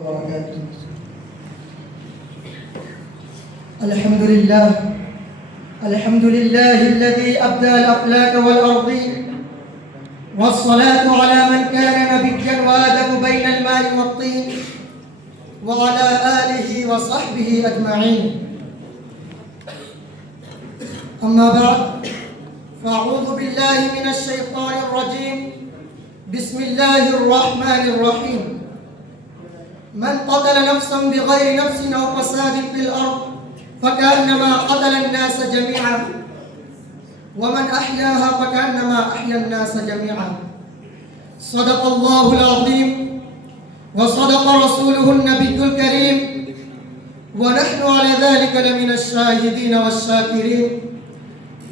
وبركاته. الحمد لله الحمد لله الذي أبدى الأفلاك والأرضين، والصلاة على من كان نبيا وآدم بين الماء والطين، وعلى آله وصحبه أجمعين. أما بعد، فأعوذ بالله من الشيطان الرجيم. بسم الله الرحمن الرحيم. من قتل نفسا بغير نفس أو فساد في الأرض فكأنما قتل الناس جميعا، ومن أحياها فكأنما أحيا الناس جميعا. صدق الله العظيم وصدق رسوله النبي الكريم، ونحن على ذلك لمن الشاهدين والشاكرين،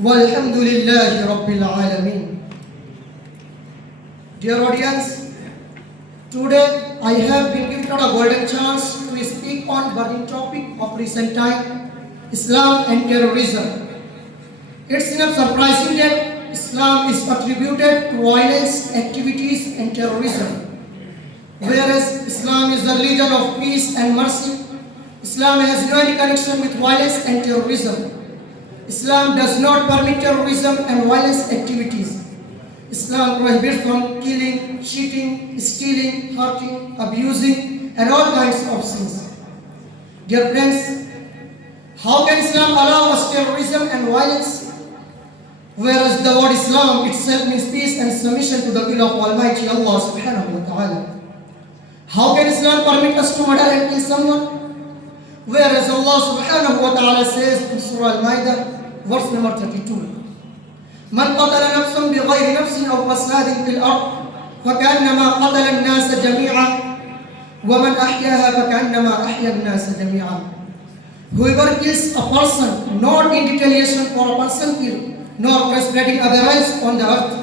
والحمد لله رب العالمين. Dear audience, today I have been given a golden chance to speak on burning topic of recent time, Islam and terrorism. It's not surprising that Islam is attributed to violence, activities and terrorism. Whereas Islam is the religion of peace and mercy, Islam has no any connection with violence and terrorism. Islam does not permit terrorism and violence activities. Islam prohibits from killing, cheating, stealing, hurting, abusing, and all kinds of sins. Dear friends, how can Islam allow us terrorism and violence? Whereas the word Islam itself means peace and submission to the will of Almighty Allah subhanahu wa ta'ala. How can Islam permit us to murder and kill someone? Whereas Allah subhanahu wa ta'ala says in Surah Al-Ma'idah, verse number 32. من قتل نفسا بغير نفس أو فساد في الأرض فكأنما قتل الناس جميعا ومن أحياها فكأنما أحيا الناس جميعا. Whoever kills a person not in retaliation for a person killed, nor for spreading otherwise on the earth,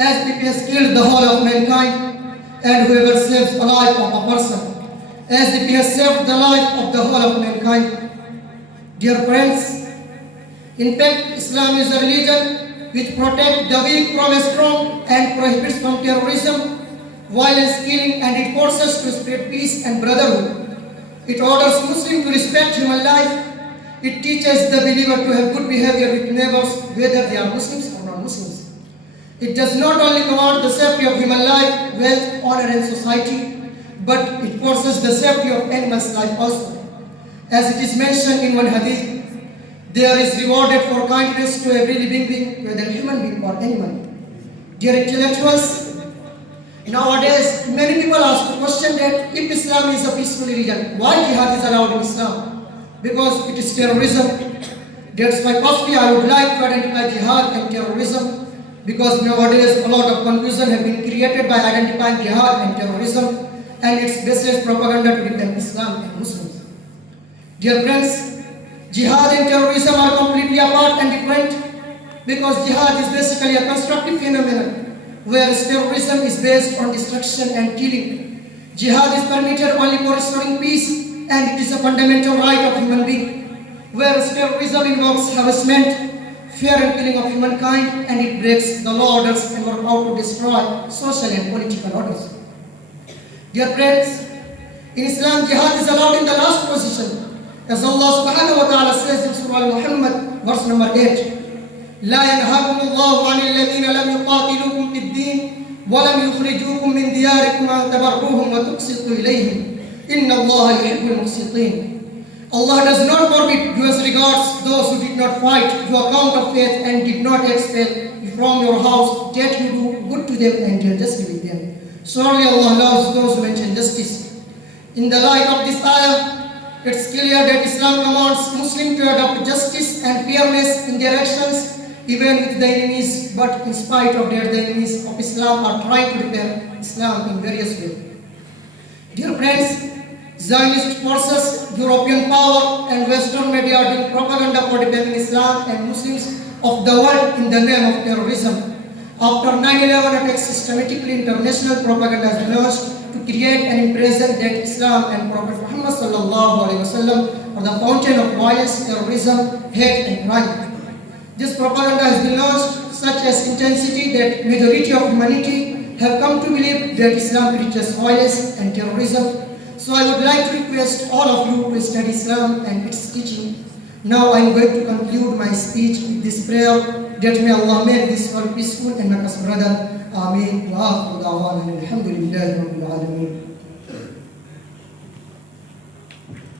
as if he has killed the whole of mankind, and whoever saves the life of a person, as if he has saved the life of the whole of mankind. Dear friends, in fact, Islam is a religion which protects the weak from a strong and prohibits from terrorism, violence, killing, and it forces to spread peace and brotherhood. It orders Muslims to respect human life. It teaches the believer to have good behavior with neighbors, whether they are Muslims or non-Muslims. It does not only command the safety of human life, wealth, honor, and society, but it forces the safety of animals' life also. As it is mentioned in one hadith, there is rewarded for kindness to every living being, whether human being or animal. Dear intellectuals, nowadays many people ask the question that if Islam is a peaceful religion, why jihad is allowed in Islam? Because it is terrorism. That's why firstly I would like to identify jihad and terrorism, because nowadays a lot of confusion have been created by identifying jihad and terrorism and its baseless propaganda to defend Islam and Muslims. Dear friends, jihad and terrorism are completely apart and different, because jihad is basically a constructive phenomenon, whereas terrorism is based on destruction and killing. Jihad is permitted only for restoring peace, and it is a fundamental right of human being, whereas terrorism involves harassment, fear and killing of humankind, and it breaks the law orders and works out to destroy social and political orders. Dear friends, in Islam, jihad is allowed in the last position. As Allah subhanahu wa ta'ala says in Surah Al-Muhammad, verse number 8, لا ينهاكم الله عن الذين لم يقاتلوكم في الدين ولم يخرجوكم من دياركم أن تبروهم وتقسطوا إليهم إن الله يحب المقسطين. Allah does not forbid you as regards those who did not fight to account of faith and did not expel from your house, that you do good to them and deal justly with them. Surely Allah loves those who maintain justice. In the light of this ayah, it's clear that Islam commands Muslims to adopt justice and fairness in their actions, even with the enemies, but in spite of that, the enemies of Islam are trying to defend Islam in various ways. Dear friends, Zionist forces, European power, and Western media are doing propaganda for defending Islam and Muslims of the world in the name of terrorism. After 9/11 attacks, systematically international propaganda has been launched to create an impression that Islam and Prophet Muhammad sallallahu alaihi wasallam are the fountain of violence, terrorism, hate and crime. This propaganda has been launched such as intensity that majority of humanity have come to believe that Islam preaches violence and terrorism. So I would like to request all of you to study Islam and its teaching. Now I am going to conclude my speech with this prayer that may Allah make this world peaceful and make us brother. Ameen. Wa akhiru da'wana alhamdulillahi rabbil alameen.